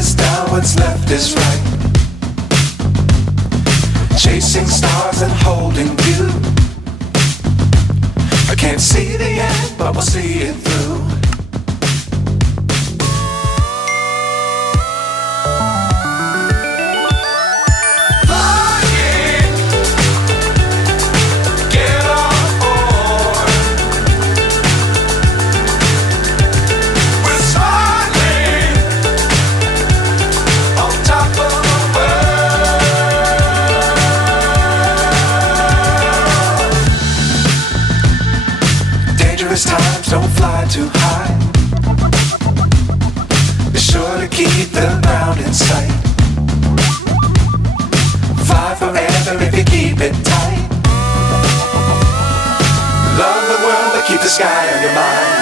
is down, what's left is right. Chasing stars and holding you. I can't see the end, but we'll see it through. Times don't fly too high. Be sure to keep the ground in sight. Fly forever if you keep it tight. Love the world but keep the sky on your mind.